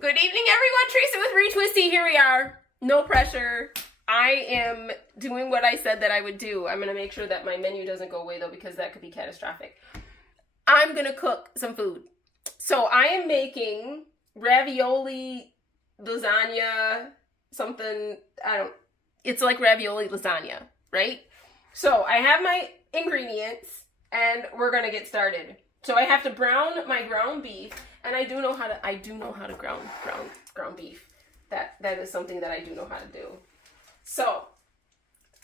Good evening, everyone. Teresa with ReTwist-T. Here we are. No pressure. I am doing what I said that I would do. I'm going to make sure that my menu doesn't go away, though, because that could be catastrophic. I'm going to cook some food. So I am making ravioli lasagna, something, it's like ravioli lasagna, right? So I have my ingredients, and we're going to get started. So I have to brown my ground beef, and I do know how to ground beef. That is something that I do know how to do. So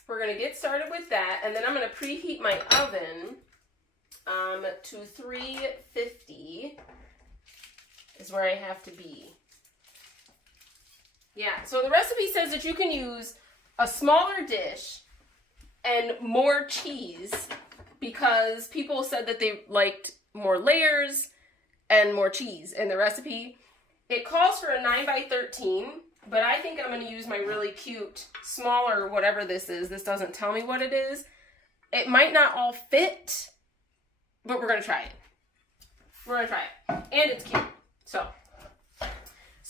we're going to get started with that, and then I'm going to preheat my oven to 350 is where I have to be. Yeah, so the recipe says that you can use a smaller dish and more cheese because people said that they liked more layers and more cheese in the recipe. It calls for a 9x13, but I think I'm going to use my really cute, smaller, whatever this is. This doesn't tell me what it is. It might not all fit, but we're going to try it. We're going to try it. And it's cute. So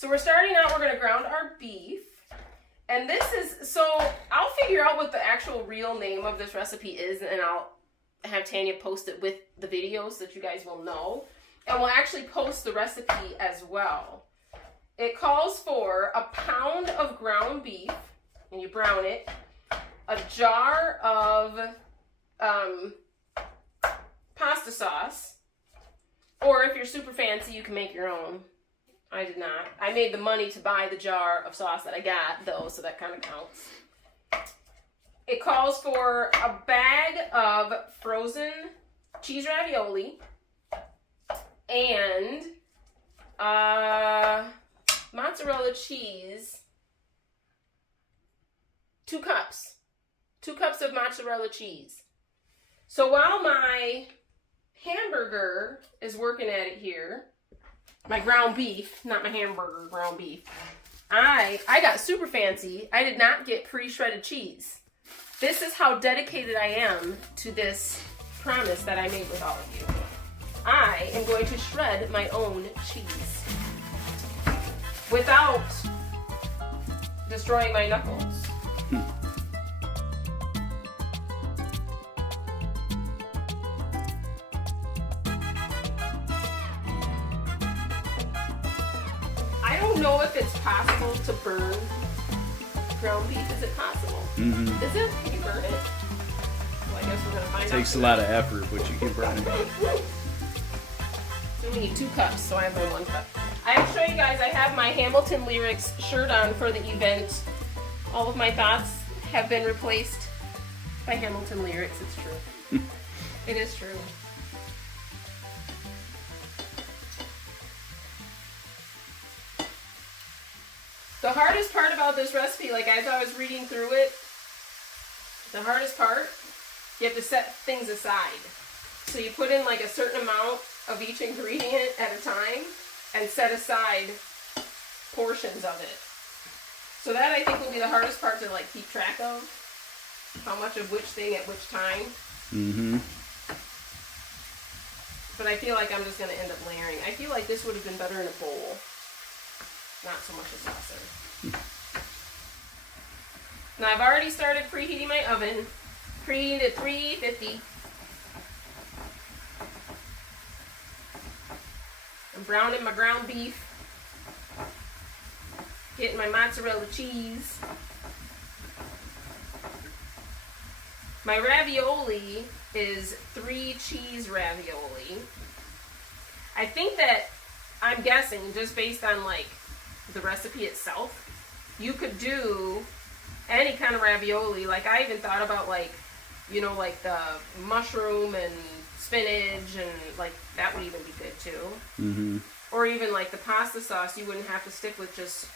we're starting out, we're going to ground our beef. And this is, so I'll figure out what the actual real name of this recipe is, and I'll have Tanya post it with the video so that you guys will know. And we'll actually post the recipe as well. It calls for a pound of ground beef, and you brown it, a jar of pasta sauce, or if you're super fancy, you can make your own. I did not. I made the money to buy the jar of sauce that I got, though, so that kind of counts. It calls for a bag of frozen cheese ravioli and mozzarella cheese, 2 cups. 2 cups of mozzarella cheese. So while my hamburger is working at it here, my ground beef, not my hamburger, ground beef, I got super fancy. I did not get pre-shredded cheese. This is how dedicated I am to this promise that I made with all of you. I am going to shred my own cheese without destroying my knuckles. I don't know if it's possible to burn ground beef. Is it possible? Mm-hmm. Is it? Can you burn it? Well, I guess we're going to find out. It takes a lot of effort, but you can burn it. So we need 2 cups, so I have my 1 cup. I have to show you guys, I have my Hamilton Lyrics shirt on for the event. All of my thoughts have been replaced by Hamilton Lyrics. It's true. It is true. The hardest part about this recipe, like as I was reading through it, the hardest part, you have to set things aside. So you put in like a certain amount of each ingredient at a time and set aside portions of it. So that I think will be the hardest part to like keep track of. How much of which thing at which time. Mm-hmm. But I feel like I'm just going to end up layering. I feel like this would have been better in a bowl. Not so much a saucer. Now I've already started preheating my oven. Preheating to 350. I'm browning my ground beef. Getting my mozzarella cheese. My ravioli is 3 cheese ravioli. I think that, I'm guessing, just based on like the recipe itself, you could do any kind of ravioli. Like I even thought about like, you know, like the mushroom and spinach, and like that would even be good too. Mm-hmm. Or even like the pasta sauce, you wouldn't have to stick with just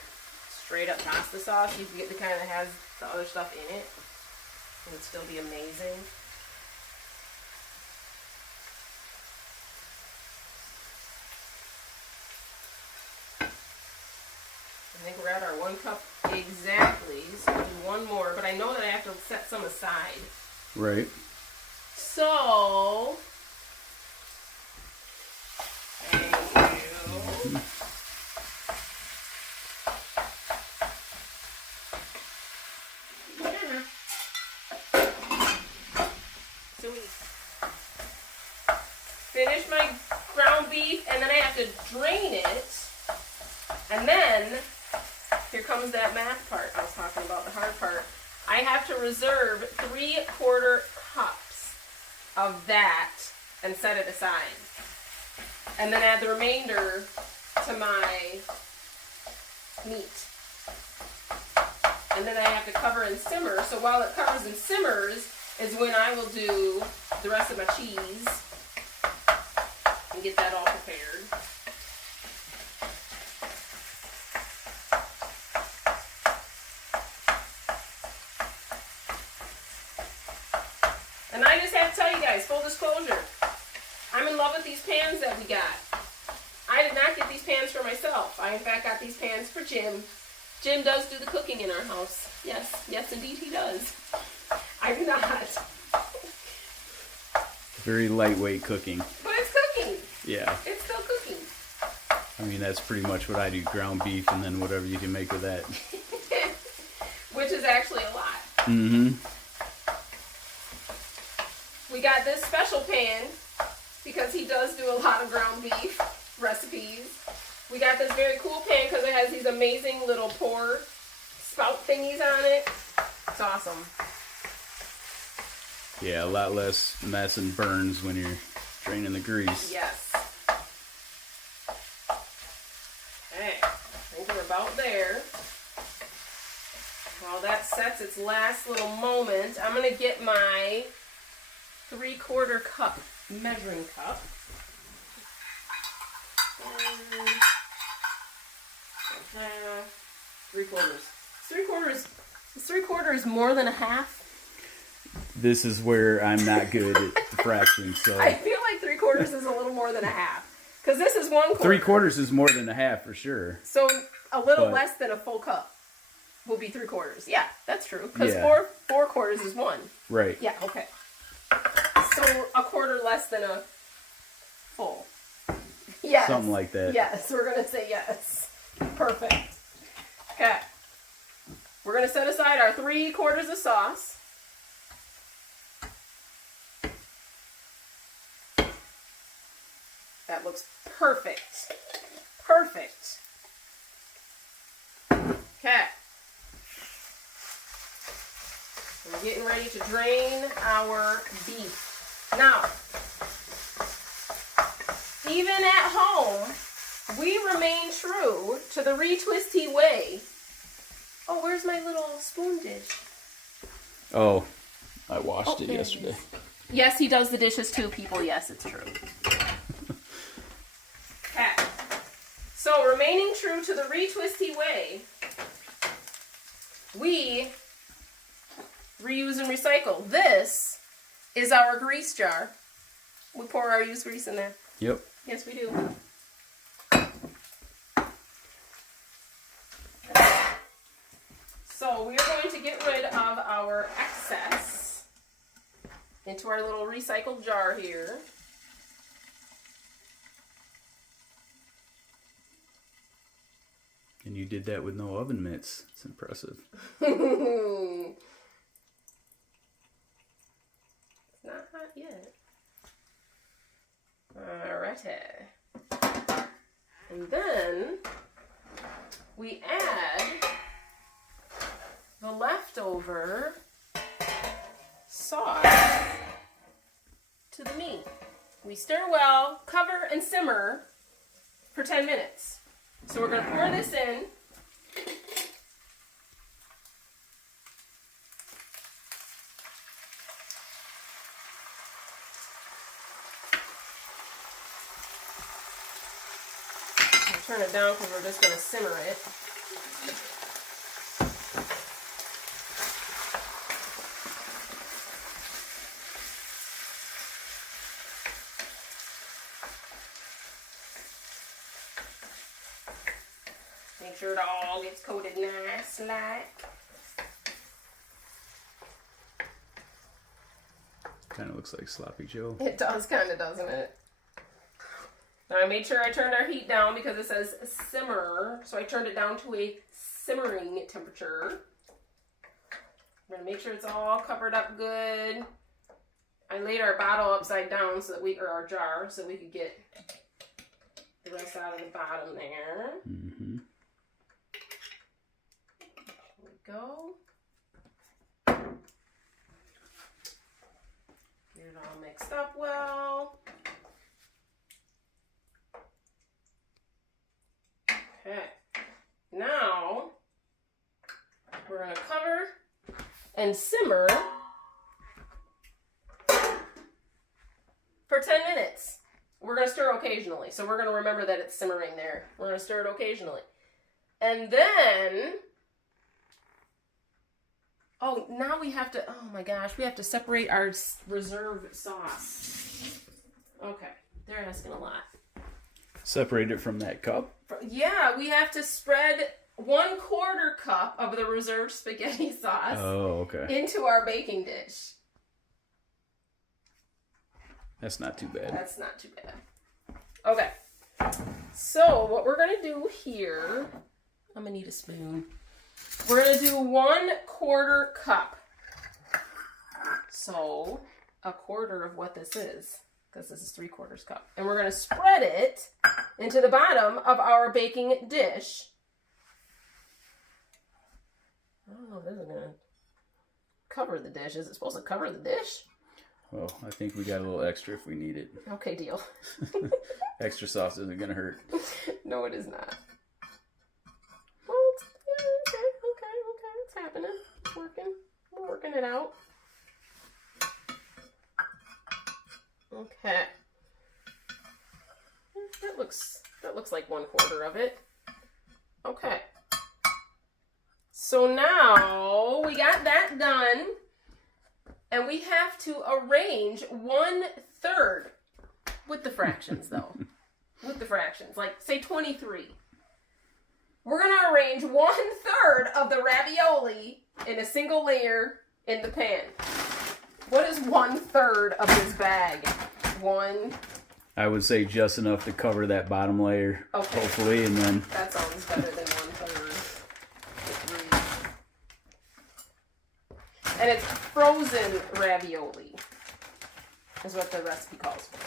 straight up pasta sauce. You could get the kind that has the other stuff in it. It would still be amazing. I think we're at our 1 cup exactly, so we'll do 1 more, but I know that I have to set some aside. Right. So, thank you. finish my ground beef, and then I have to drain it. And then, here comes that math part I was talking about, the hard part. I have to reserve 3/4 cups of that and set it aside. And then add the remainder to my meat. And then I have to cover and simmer. So while it covers and simmers is when I will do the rest of my cheese and get that all prepared. And I just have to tell you guys, full disclosure, I'm in love with these pans that we got. I did not get these pans for myself. I in fact got these pans for Jim. Jim does do the cooking in our house. Yes, yes indeed he does. I do not. Very lightweight cooking. But it's cooking. Yeah. It's still cooking. I mean, that's pretty much what I do, ground beef and then whatever you can make with that. Which is actually a lot. Mm-hmm. We got this special pan because he does do a lot of ground beef recipes. We got this very cool pan because it has these amazing little pour spout thingies on it. It's awesome. Yeah, a lot less mess and burns when you're draining the grease. Yes. Okay, I think we're about there. While that sets its last little moment, I'm going to get my 3/4 cup measuring cup. 3/4. 3/4 is more than a half. This is where I'm not good at the fractions, so I feel like 3/4 is a little more than a half. Because this is 1/4. 3/4 is more than a half for sure. So a little But- less than a full cup will be 3/4. Yeah, that's true. Because Yeah. 4/4 is 1. Right. Yeah, okay. So a quarter less than a full. Yes. Something like that. Yes, we're going to say yes. Perfect. Okay. We're going to set aside our 3/4 of sauce. That looks perfect. Perfect. Okay. We're getting ready to drain our beef. Now, even at home, we remain true to the ReTwist-T way. Oh, where's my little spoon dish? Oh, I washed it there it yesterday. is. Yes, he does the dishes too, people. Yes, it's true. Okay. So, remaining true to the ReTwist-T way, we reuse and recycle. This is our grease jar. We pour our used grease in there. Yep. Yes, we do. So we are going to get rid of our excess into our little recycled jar here. And you did that with no oven mitts. It's impressive. It's not hot yet. Alrighty. And then we add the leftover sauce to the meat. We stir well, cover and simmer for 10 minutes. So we're going to pour this in. Turn it down because we're just going to simmer it. Make sure it all gets coated nice like. Kind of looks like Sloppy Joe. It does kind of, doesn't it? Now I made sure I turned our heat down because it says simmer, so I turned it down to a simmering temperature. I'm going to make sure it's all covered up good. I laid our bottle upside down or our jar, so we could get the rest out of the bottom there. Mm-hmm. There we go. Get it all mixed up well. Okay. Now, we're going to cover and simmer for 10 minutes. We're going to stir occasionally. So we're going to remember that it's simmering there. We're going to stir it occasionally. And then, oh, now we have to, oh my gosh, we have to separate our reserve sauce. Okay, they're asking a lot. Separate it from that cup? Yeah, we have to spread 1/4 cup of the reserved spaghetti sauce into our baking dish. That's not too bad. That's not too bad. Okay. So what we're going to do here, I'm going to need a spoon. We're going to do 1/4 cup. So 1/4 of what this is, because this is 3/4 cup. And we're going to spread it into the bottom of our baking dish. Oh, this is going to cover the dish. Is it supposed to cover the dish? Well, I think we got a little extra if we need it. Okay, deal. Extra sauce isn't going to hurt. No, it is not. Well, okay. It's happening. It's working. We're working it out. Okay. That looks like 1/4 of it. Okay. So now we got that done. And we have to arrange 1/3 with the fractions, though. With the fractions, like say 23. We're going to arrange 1/3 of the ravioli in a single layer in the pan. What is 1/3 of this bag? I would say just enough to cover that bottom layer, hopefully, and then... That sounds better than 1/3. And it's frozen ravioli, is what the recipe calls for.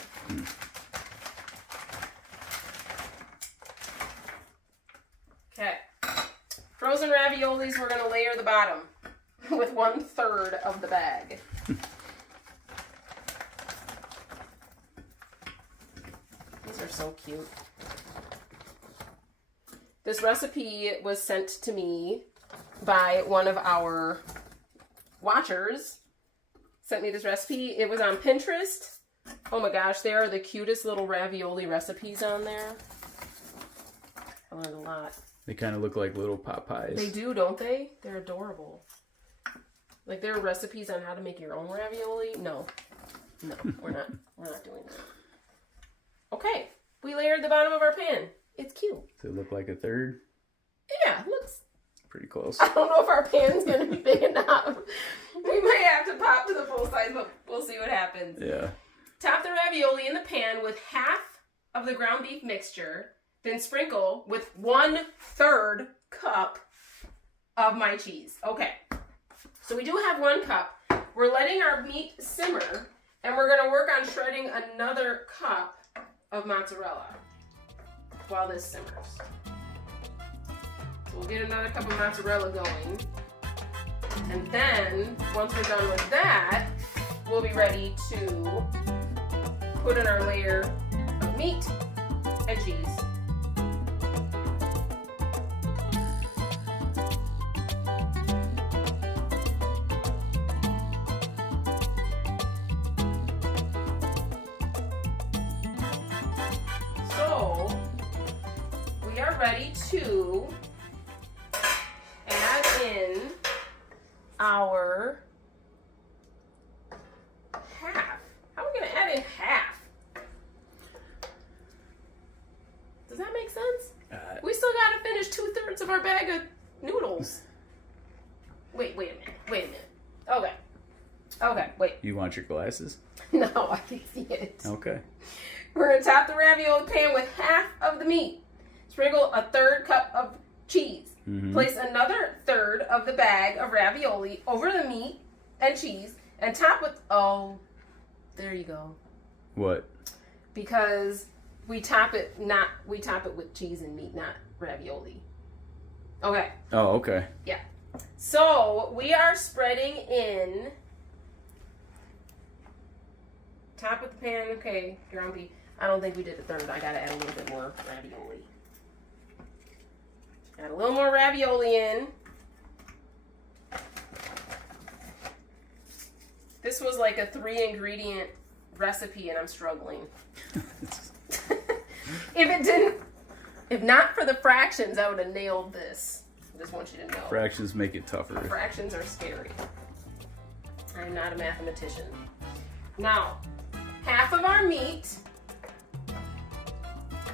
Okay. Frozen raviolis, we're going to layer the bottom with 1/3 of the bag. These are so cute. This recipe was sent to me by one of our watchers. Sent me this recipe. It was on Pinterest. Oh my gosh, there are the cutest little ravioli recipes on there. I learned a lot. They kind of look like little pot pies. They do, don't they? They're adorable. Like, there are recipes on how to make your own ravioli. No, we're not doing that. Okay, we layered the bottom of our pan. It's cute. Does it look like 1/3? Yeah, it looks pretty close. I don't know if our pan's going to be big enough. We may have to pop to the full size, but we'll see what happens. Yeah. Top the ravioli in the pan with half of the ground beef mixture, then sprinkle with 1/3 cup of my cheese. Okay. So we do have 1 cup. We're letting our meat simmer, and we're going to work on shredding another cup of mozzarella while this simmers. We'll get another cup of mozzarella going. And then, once we're done with that, we'll be ready to put in our layer of meat and cheese. So, we are ready to add in our half. How are we going to add in half? Does that make sense? We still got to finish 2/3 of our bag of noodles. Wait a minute. Okay, wait. You want your glasses? No, I can see it. Okay. We're going to top the ravioli pan with half of the meat. Sprinkle 1/3 cup of cheese. Mm-hmm. Place another 1/3 of the bag of ravioli over the meat and cheese and top with, There you go. What? Because we top it with cheese and meat, not ravioli. Okay. Oh, okay. Yeah. So we are spreading in. Top of the pan, okay, ground beef. I don't think we did a third. I gotta add a little bit more ravioli. Add a little more ravioli in. This was like a 3-ingredient recipe and I'm struggling. If not for the fractions, I would have nailed this. I just want you to know. Fractions make it tougher. Fractions are scary. I'm not a mathematician. Now, half of our meat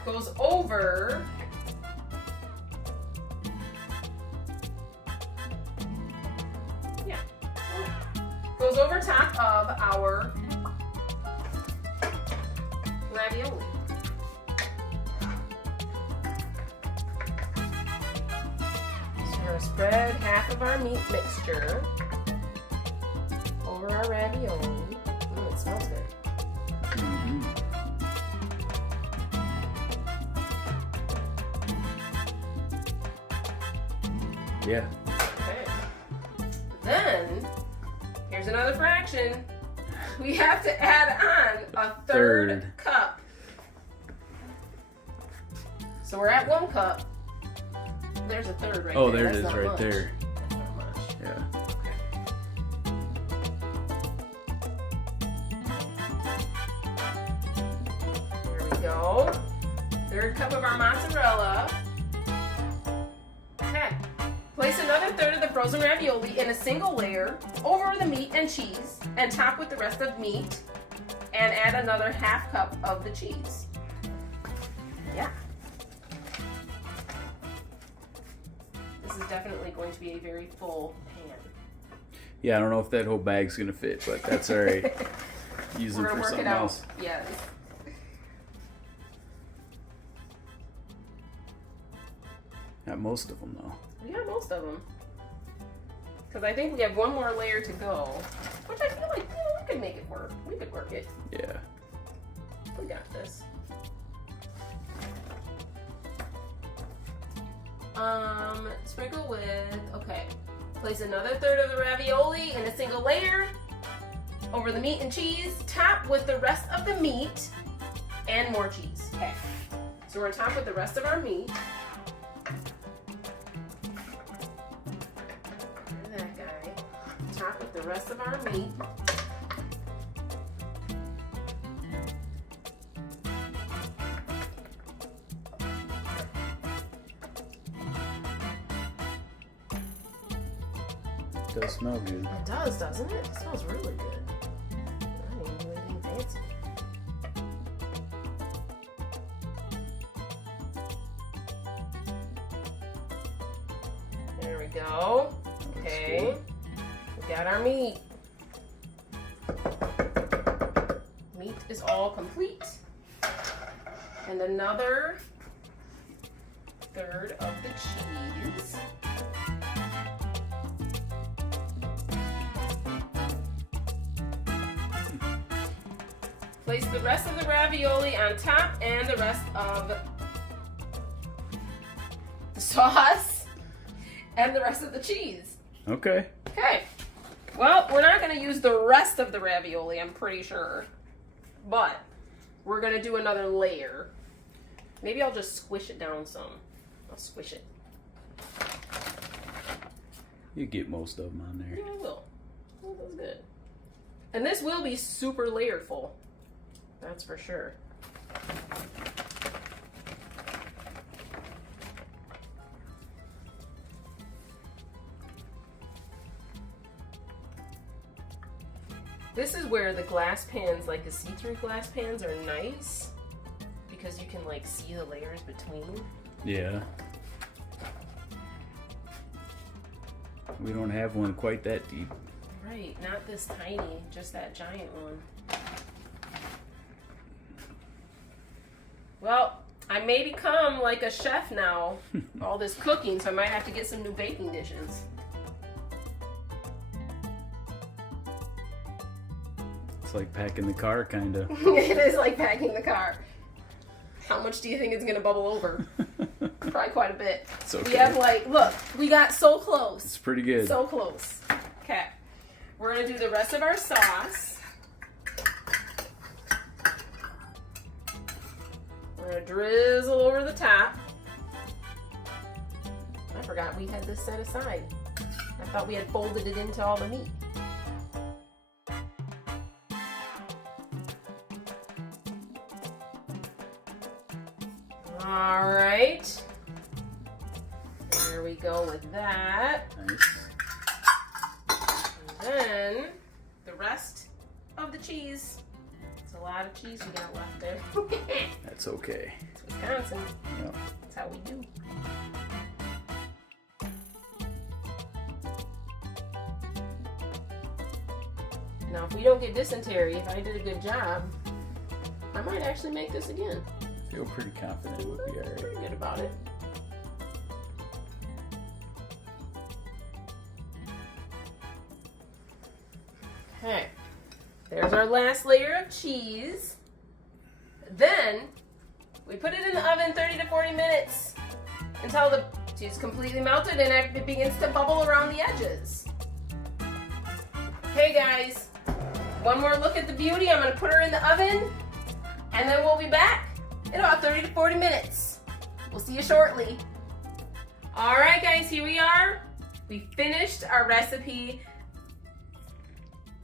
goes over top of our ravioli. So we're going to spread half of our meat mixture over our ravioli. It smells good. Mm-hmm. Yeah. Okay. Then, here's another fraction. We have to add on a third cup. So we're at 1 cup. There's a third right there. Oh, there That's it is not right much. there. That's not much. Yeah. There we go. Third cup of our mozzarella. Okay. Place another third of the frozen ravioli in a single layer over the meat and cheese and top with the rest of meat and add another half cup of the cheese. Yeah. This is definitely going to be a very full pan. Yeah, I don't know if that whole bag's gonna fit, but that's all right. Use them We're for gonna work something it out. else. Yes. Not most of them though. We got most of them. Because I think we have one more layer to go. Which I feel like, we could make it work. We could work it. Yeah. We got this. Sprinkle with, okay. Place another third of the ravioli in a single layer over the meat and cheese. Top with the rest of the meat and more cheese. Okay. So we're on top with the rest of our meat. That guy. Top with the rest of our meat. It does smell good. It does, doesn't it? It smells really good. I didn't even do anything fancy. There we go. Okay. We got our meat. Meat is all complete. And another third of the cheese. Place the rest of the ravioli on top and the rest of the sauce and the rest of the cheese. Okay. Okay. Well, we're not going to use the rest of the ravioli, I'm pretty sure. But we're going to do another layer. Maybe I'll just squish it down some. I'll squish it. You get most of them on there. Yeah, I will. Oh, that's good. And this will be super layerful. That's for sure. This is where the glass pans, like the see-through glass pans, are nice because you can like see the layers between. Yeah. We don't have one quite that deep. Right, not this tiny, just that giant one. Well, I may become like a chef now. All this cooking, so I might have to get some new baking dishes. It's like packing the car, kind of. It is like packing the car. How much do you think it's going to bubble over? Probably quite a bit. It's okay. We have like, look, we got so close. It's pretty good. So close. Okay. We're going to do the rest of our sauce. We're going to drizzle over the top. I forgot we had this set aside. I thought we had folded it into all the meat. All right. There we go with that. Nice. And then the rest of the cheese. It's a lot of cheese we got left there. That's okay. It's Wisconsin. Yep. That's how we do. Now, if we don't get dysentery, if I did a good job, I might actually make this again. I feel pretty confident we'll be alright. Pretty good about it. Okay, there's our last layer of cheese. Then we put it in the oven 30 to 40 minutes until the cheese is completely melted and it begins to bubble around the edges. Okay guys, one more look at the beauty. I'm going to put her in the oven and then we'll be back in about 30 to 40 minutes. We'll see you shortly. All right guys, here we are. We finished our recipe.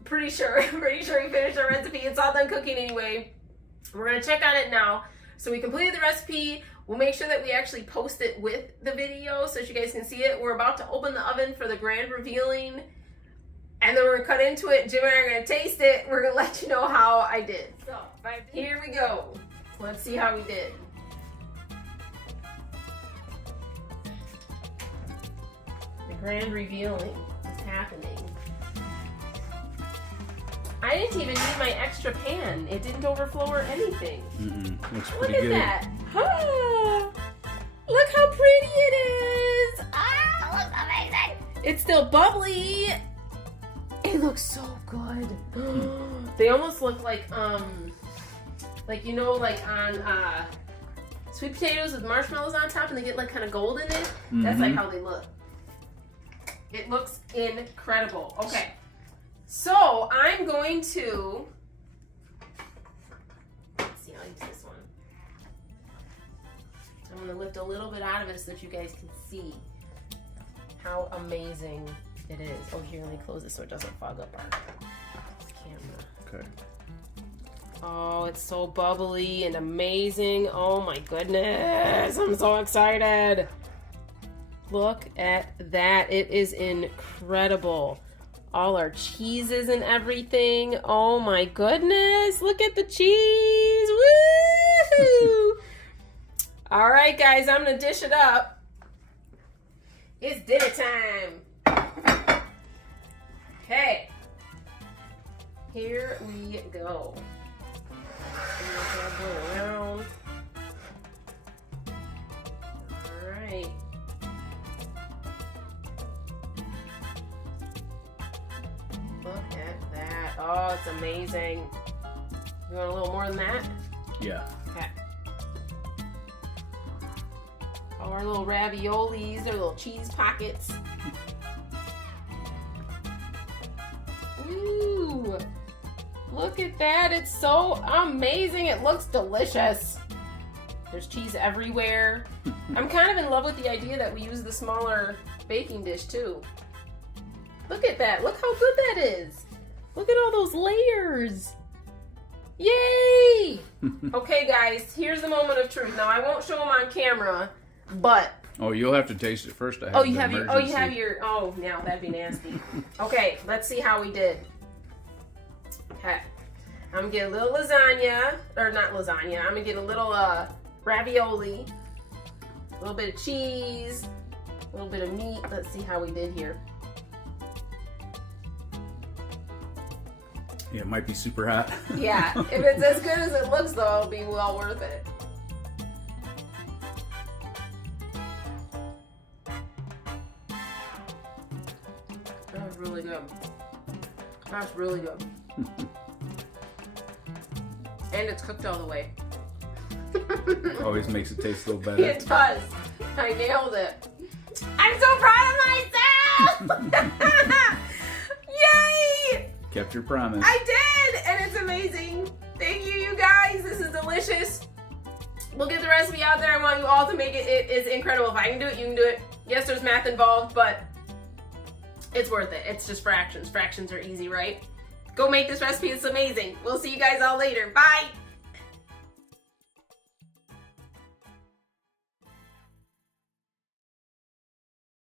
Pretty sure we finished our recipe. It's all done cooking anyway. We're gonna check on it now. So we completed the recipe. We'll make sure that we actually post it with the video so that you guys can see it. We're about to open the oven for the grand revealing. And then we're gonna cut into it. Jim and I are gonna taste it. We're gonna let you know how I did. So here we go. Let's see how we did. The grand revealing is happening. I didn't even need my extra pan. It didn't overflow or anything. Looks Look pretty at good. that. Ah, look how pretty it is. Ah, it looks amazing. It's still bubbly. It looks so good. They almost look like you know, like on sweet potatoes with marshmallows on top and they get like kind of gold in it. That's like how they look. It looks incredible. Okay. So I'm going to, let's see, I'll use this one. I'm going to lift a little bit out of it so that you guys can see how amazing it is. Oh, here, let me close it so it doesn't fog up our camera. Okay. Oh, it's so bubbly and amazing. Oh my goodness, I'm so excited. Look at that. It is incredible. All our cheeses and everything. Oh my goodness. Look at the cheese. Woo! All right, guys, I'm going to dish it up. It's dinner time. Okay. Here we go. Around. All right. Look at that. Oh, it's amazing. You want a little more than that? Yeah. Okay. Oh, our little raviolis, they're little cheese pockets. Ooh. Look at that. It's so amazing. It looks delicious. There's cheese everywhere. I'm kind of in love with the idea that we use the smaller baking dish too. Look at that. Look how good that is. Look at all those layers. Yay! Okay, guys, here's the moment of truth. Now, I won't show them on camera, but... Oh, you'll have to taste it first. Oh, you have your... Oh, now that'd be nasty. Okay, let's see how we did. Okay. I'm going to get a little lasagna. Or not lasagna. I'm going to get a little ravioli. A little bit of cheese. A little bit of meat. Let's see how we did here. Yeah, it might be super hot. Yeah, if it's as good as it looks, though, it'll be well worth it. That was really good. That's really good. And it's cooked all the way. Always makes it taste a little better. It does. I nailed it. I'm so proud of myself! Yay! Kept your promise. I did! And it's amazing. Thank you, you guys. This is delicious. We'll get the recipe out there. I want you all to make it. It is incredible. If I can do it, you can do it. Yes, there's math involved, but it's worth it. It's just fractions. Fractions are easy, right? Go make this recipe. It's amazing. We'll see you guys all later. Bye!